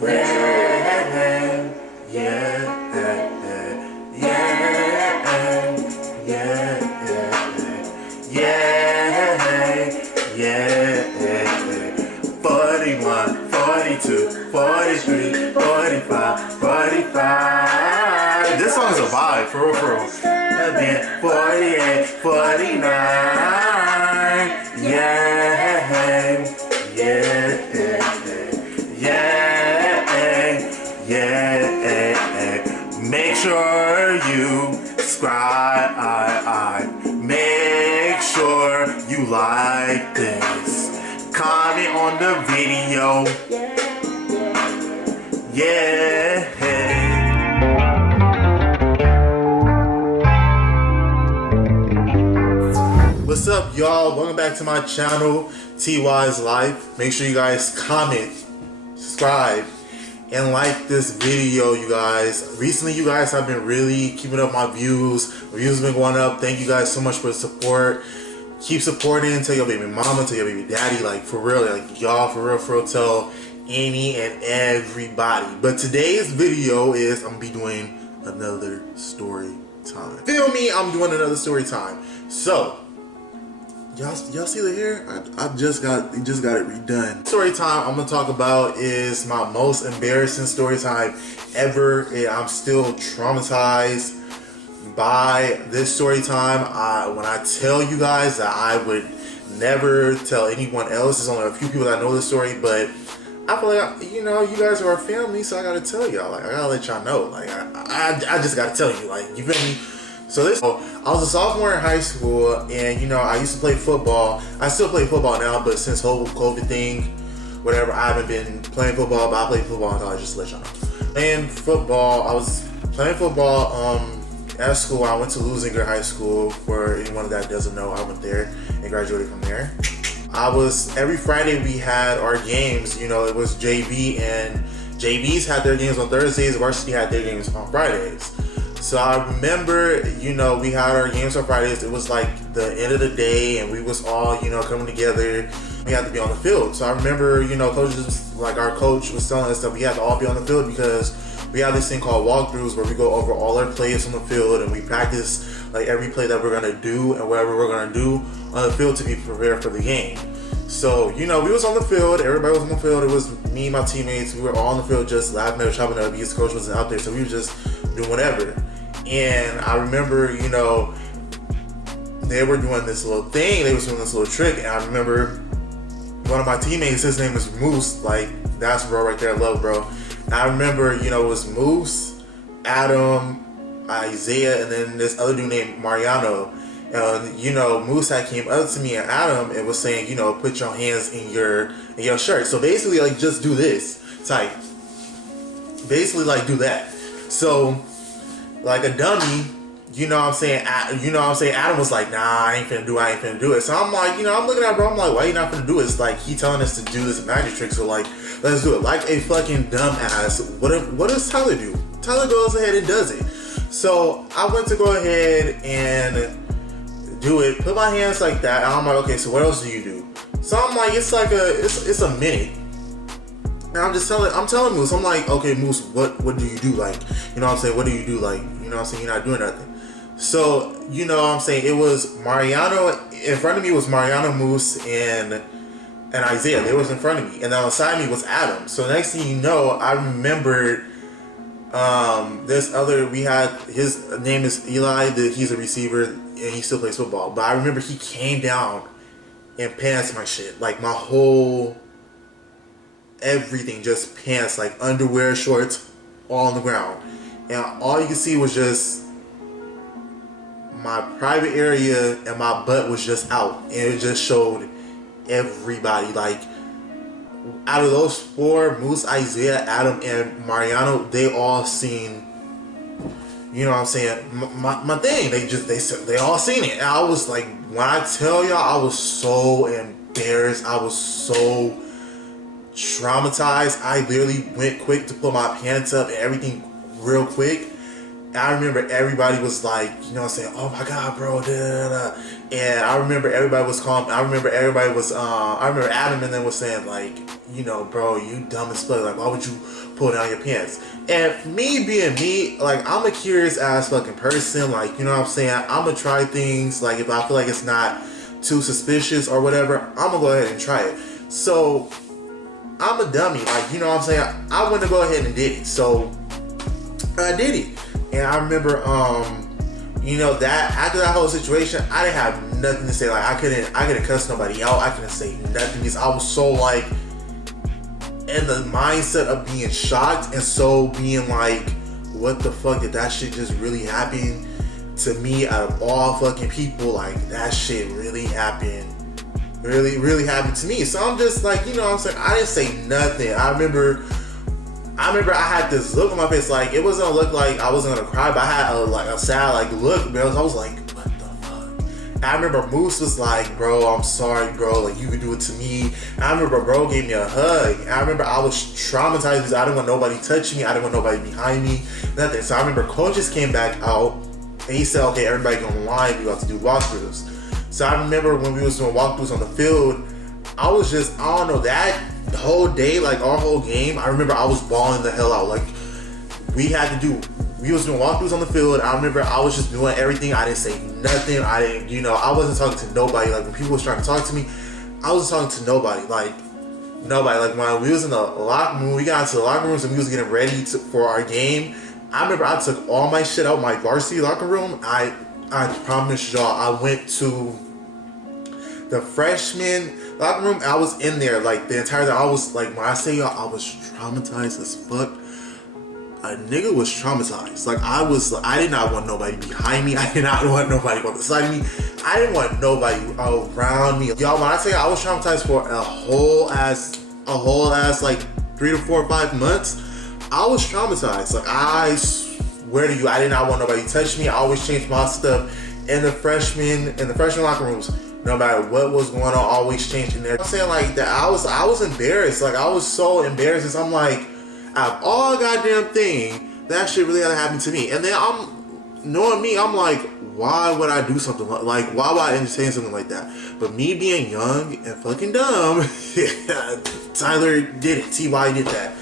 Yeah. 41, 42, 43, 45, 45. This song is a vibe, for real, for real. And then 48, 49. Yeah. Make sure you subscribe. Make sure you like this. Comment on the video. Yeah. What's up, y'all? Welcome back to my channel, TY's Life. Make sure you guys comment, subscribe, and like this video, you guys. Recently, you guys have been really keeping up my views. Views have been going up. Thank you guys so much for the support. Keep supporting. Tell your baby mama, tell your baby daddy, like for real, like y'all, for real, tell any and everybody. But today's video is I'm gonna be doing another story time. Feel me? I'm doing another story time. So y'all see the hair? I just got it redone. Story time I'm gonna talk about is my most embarrassing story time ever. I'm still traumatized by this story time. When I tell you guys that I would never tell anyone else, there's only a few people that know this story, but I feel like, you know, you guys are our family, so I gotta tell y'all. Like, I gotta let y'all know. Like, I just gotta tell you. Like, you feel me? So I was a sophomore in high school, and you know, I used to play football. I still play football now, but since the whole COVID thing, whatever, I haven't been playing football. But I played football until I just let y'all know. Playing football, I was playing football at school. I went to Lusinger High School. For anyone that doesn't know, I went there and graduated from there. Every Friday we had our games. You know, it was JV, and JVs had their games on Thursdays. Varsity had their games on Fridays. So I remember, you know, we had our games on Fridays. It was like the end of the day, and we was all, you know, coming together. We had to be on the field. So I remember, you know, our coach was telling us that we had to all be on the field because we have this thing called walkthroughs where we go over all our plays on the field and we practice like every play that we're gonna do and whatever we're gonna do on the field to be prepared for the game. So, you know, we was on the field, everybody was on the field. It was me and my teammates. We were all on the field just laughing at chopping up because the coach wasn't out there, so we were just doing whatever. And I remember, you know, they were doing this little thing, they was doing this little trick, and I remember one of my teammates, his name is Moose, like, that's bro right there, love bro. And I remember, you know, it was Moose, Adam, Isaiah, and then this other dude named Mariano. And, you know, Moose had came up to me and Adam and was saying, you know, put your hands in your shirt. So basically, like, just do this type. Basically, like, do that. So, like a dummy, you know what I'm saying? Adam was like, nah, I ain't finna do it. So I'm like, you know, I'm looking at bro, I'm like, why you not finna do it? It's like, he telling us to do this magic trick, so like, let's do it. Like a fucking dumbass. What does Tyler do? Tyler goes ahead and does it. So I went to go ahead and do it, put my hands like that, and I'm like, okay, so what else do you do? So I'm like, it's a minute. And I'm telling Moose, I'm like, okay, Moose, what do you do? Like, you know what I'm saying? What do you do? Like, you know what I'm saying? You're not doing nothing. So, you know what I'm saying? It was Mariano, in front of me was Mariano, Moose, and Isaiah. They was in front of me. And then beside me was Adam. So next thing you know, I remembered his name is Eli, he's a receiver, and he still plays football. But I remember he came down and pants my shit. Like, my whole everything, just pants, like underwear, shorts, all on the ground, and all you could see was just my private area, and my butt was just out, and it just showed everybody. Like, out of those four, Moose, Isaiah, Adam, and Mariano, they all seen, you know what I'm saying, my thing. They all seen it, and I was like, when I tell y'all, I was so embarrassed, I was so traumatized. I literally went quick to put my pants up and everything real quick. And I remember everybody was like, you know what I'm saying, oh my god, bro, da, da, da. And I remember everybody was calm. I remember Adam and then was saying like, you know, bro, you dumb as fuck. Like, why would you pull down your pants? And me being me, like, I'm a curious ass fucking person. Like, you know what I'm saying? I'm gonna try things. Like, if I feel like it's not too suspicious or whatever, I'm gonna go ahead and try it. So I'm a dummy. Like, you know what I'm saying? I went to go ahead and did it. So I did it. And I remember, you know, that after that whole situation, I didn't have nothing to say. Like, I couldn't cuss nobody out. I couldn't say nothing because I was so like in the mindset of being shocked and so being like, what the fuck, did that shit just really happen to me out of all fucking people? Like, that shit really happened. Really happened to me. So I'm just like, you know what I'm saying? I didn't say nothing. I remember I had this look on my face. Like, it wasn't a look like I wasn't gonna cry, but I had a sad like look, because I was like, what the fuck? And I remember Moose was like, bro, I'm sorry, bro, like, you could do it to me. And I remember bro gave me a hug. And I remember I was traumatized because I didn't want nobody touching me. I didn't want nobody behind me, nothing. So I remember coaches came back out and he said, okay, everybody go online, we about to do walkthroughs. So I remember when we was doing walkthroughs on the field, I was just, I don't know, that whole day, like our whole game, I remember I was balling the hell out. Like, we was doing walkthroughs on the field. I remember I was just doing everything. I didn't say nothing. I didn't, you know, I wasn't talking to nobody. Like, when people was trying to talk to me, I wasn't talking to nobody. Like, nobody. Like, when we was in the locker room, we got into the locker rooms and we was getting ready for our game. I remember I took all my shit out my varsity locker room. I promise y'all, I went to the freshman locker room. I was in there like the entire time. I was like, when I say y'all, I was traumatized as fuck. A nigga was traumatized. Like, I did not want nobody behind me. I did not want nobody on the side of me. I didn't want nobody around me. Y'all, when I say I was traumatized for a whole ass like 3 to 4 or 5 months, I was traumatized. Like, I swear to you, I did not want nobody to touch me. I always changed my stuff in the freshman locker rooms. No matter what was going on, always changing there. I'm saying, like, that I was embarrassed. Like, I was so embarrassed. I'm like, out of all goddamn thing, that shit really had to happen to me. And then knowing me, I'm like, why would I do something like why would I entertain something like that? But me being young and fucking dumb, Tyler did it. Ty did that.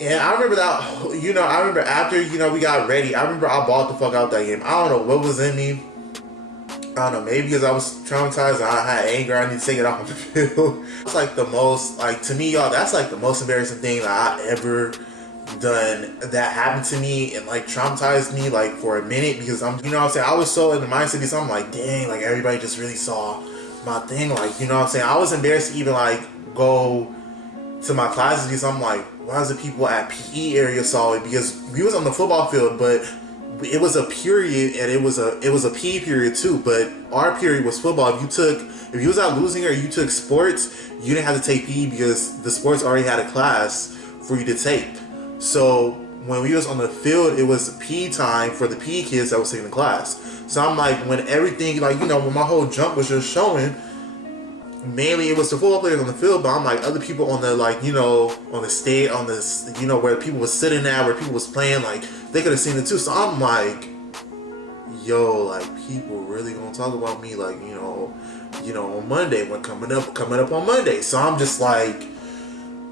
And I remember that, you know, I remember after, you know, we got ready, I remember I bought the fuck out that game. I don't know what was in me. I don't know, maybe because I was traumatized, I had anger, I need to take it off on the field. It's like the most, like, to me, y'all, that's like the most embarrassing thing that I ever done that happened to me and like traumatized me like for a minute, because I'm, you know what I'm saying, I was so in the mindset because I'm like, dang, like everybody just really saw my thing, like, you know what I'm saying, I was embarrassed to even like go to my classes because I'm like, why is the people at PE area saw it? Because we was on the football field, but it was a period and it was a PE period too, but our period was football. If you was out losing or you took sports, you didn't have to take PE because the sports already had a class for you to take. So when we was on the field, it was PE time for the PE kids that was taking the class. So I'm like, when everything, like, you know, when my whole jump was just showing, mainly it was the football players on the field, but I'm like, other people on the, like, you know, on the stage, on this, you know, where people was sitting at, where people was playing, like, they could have seen it too. So I'm like, yo, like, people really gonna talk about me, like, you know, on Monday, when coming up on Monday. So I'm just like,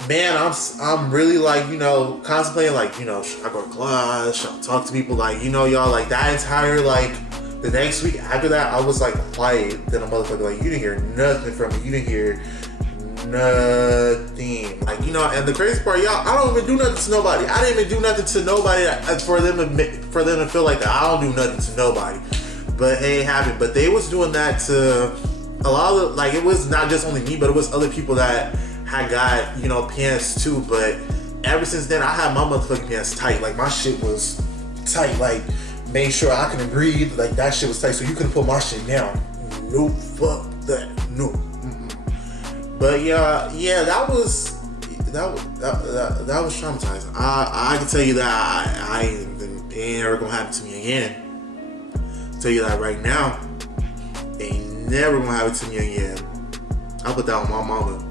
man, I'm really, like, you know, contemplating, like, you know, should I go to class, should I talk to people, like, you know, y'all, like, that entire, like, the next week after that, I was like quiet than a motherfucker. Like, you didn't hear nothing from me. You didn't hear nothing. Like, you know, and the crazy part, y'all, I don't even do nothing to nobody. I didn't even do nothing to nobody for them to feel like that. I don't do nothing to nobody. But hey, it happened. But they was doing that to a lot of, like, it was not just only me, but it was other people that had got, you know, pants too. But ever since then, I had my motherfucking pants tight. Like, my shit was tight. Like, made sure I couldn't breathe. Like, that shit was tight, so you couldn't put my shit down. Nope, fuck that. No. But yeah, that was traumatizing. I can tell you that it ain't ever gonna happen to me again. Tell you that right now, ain't never gonna happen to me again. I put that on my mama.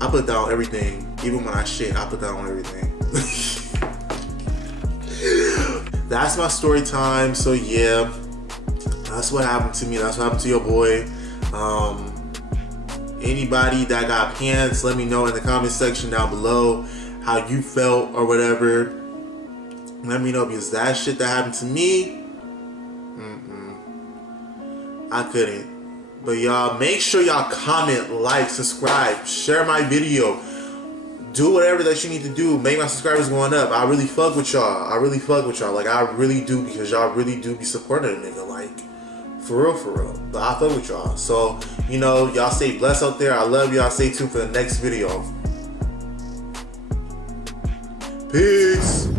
I put that on everything. Even when I shit, I put that on everything. That's my story time. So yeah, that's what happened to me. That's what happened to your boy. Anybody that got pants, let me know in the comment section down below how you felt or whatever. Let me know, because that shit that happened to me, I couldn't. But y'all, make sure y'all comment, like, subscribe, share my video. Do whatever that you need to do. Make my subscribers going up. I really fuck with y'all. I really fuck with y'all. Like, I really do, because y'all really do be supporting a nigga. Like, for real, for real. But I fuck with y'all. So, you know, y'all stay blessed out there. I love y'all. Stay tuned for the next video. Peace.